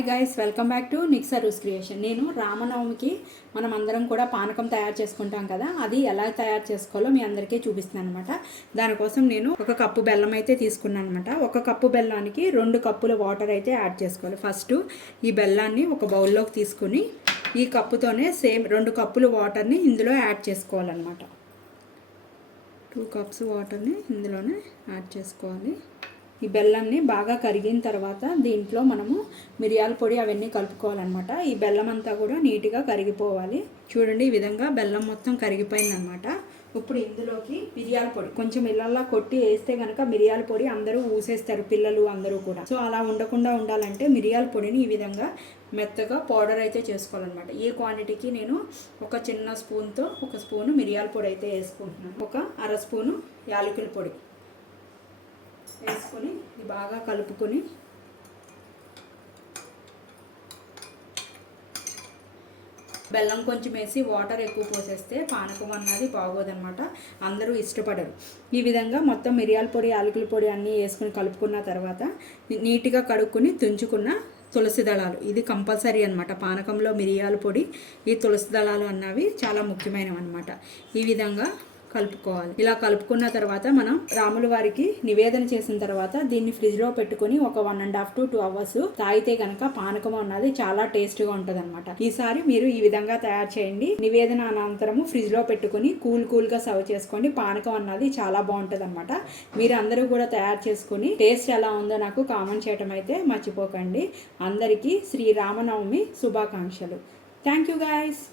Hi guys, welcome back to నిక్సా రూస్ creation. నేను రామనవమికి మనం అందరం కూడా పానకం తయారు చేసుకుంటాం కదా, అది ఎలా తయారు చేసుకోవాలో మీ అందరికీ చూపిస్తున్నాను అనమాట. దానికోసం నేను ఒక కప్పు బెల్లం అయితే తీసుకున్నాను అనమాట. ఒక కప్పు బెల్లానికి 2 కప్పుల వాటర్ అయితే యాడ్ చేసుకోవాలి. ఫస్ట్ ఈ బెల్లాన్ని ఒక బౌల్లోకి తీసుకుని ఈ కప్పుతోనే సేమ్ 2 కప్పుల వాటర్ని ఇందులో యాడ్ చేసుకోవాలన్నమాట. 2 కప్స్ వాటర్ని ఇందులోనే యాడ్ చేసుకోవాలి. ఈ బెల్లంని బాగా కరిగిన తర్వాత దీంట్లో మనము మిరియాల పొడి అవన్నీ కలుపుకోవాలన్నమాట. ఈ బెల్లం అంతా కూడా నీట్గా కరిగిపోవాలి. చూడండి, ఈ విధంగా బెల్లం మొత్తం కరిగిపోయిందనమాట. ఇప్పుడు ఇందులోకి మిరియాల పొడి కొంచెం ఇళ్ళల్లా కొట్టి వేస్తే కనుక మిరియాల పొడి అందరూ ఊసేస్తారు, పిల్లలు అందరూ కూడా. సో అలా ఉండకుండా ఉండాలంటే మిరియాల పొడిని ఈ విధంగా మెత్తగా పౌడర్ అయితే చేసుకోవాలన్నమాట. ఈ క్వాంటిటీకి నేను ఒక చిన్న స్పూన్తో 1 స్పూను మిరియాల పొడి అయితే వేసుకుంటున్నాను. ఒక 1/2 స్పూను యాలకుల పొడి వేసుకొని ఇది బాగా కలుపుకొని బెల్లం కొంచెం వేసి వాటర్ ఎక్కువ పోసేస్తే పానకం అన్నది బాగోదన్నమాట, అందరూ ఇష్టపడరు. ఈ విధంగా మొత్తం మిరియాల పొడి యాలకుల పొడి అన్నీ వేసుకుని కలుపుకున్న తర్వాత నీట్గా కడుక్కుని తుంచుకున్న తులసి దళాలు, ఇది కంపల్సరీ అనమాట. పానకంలో మిరియాల పొడి, ఈ తులసి దళాలు అన్నవి చాలా ముఖ్యమైనవి అనమాట. ఈ విధంగా కలుపుకోవాలి. ఇలా కలుపుకున్న తర్వాత మనం రాముల వారికి నివేదన చేసిన తర్వాత దీన్ని ఫ్రిడ్జ్లో పెట్టుకుని ఒక 1.5 to 2 hours తాగితే కనుక పానకం అన్నది చాలా టేస్ట్గా ఉంటుంది అనమాట. ఈసారి మీరు ఈ విధంగా తయారు చేయండి. నివేదన అనంతరము ఫ్రిడ్జ్లో పెట్టుకుని కూల్గా సర్వ్ చేసుకోండి. పానకం అన్నది చాలా బాగుంటుంది అనమాట. మీరు అందరూ కూడా తయారు చేసుకుని టేస్ట్ ఎలా ఉందో నాకు కామెంట్ చేయడం అయితే మర్చిపోకండి. అందరికీ శ్రీరామనవమి శుభాకాంక్షలు. Thank you guys.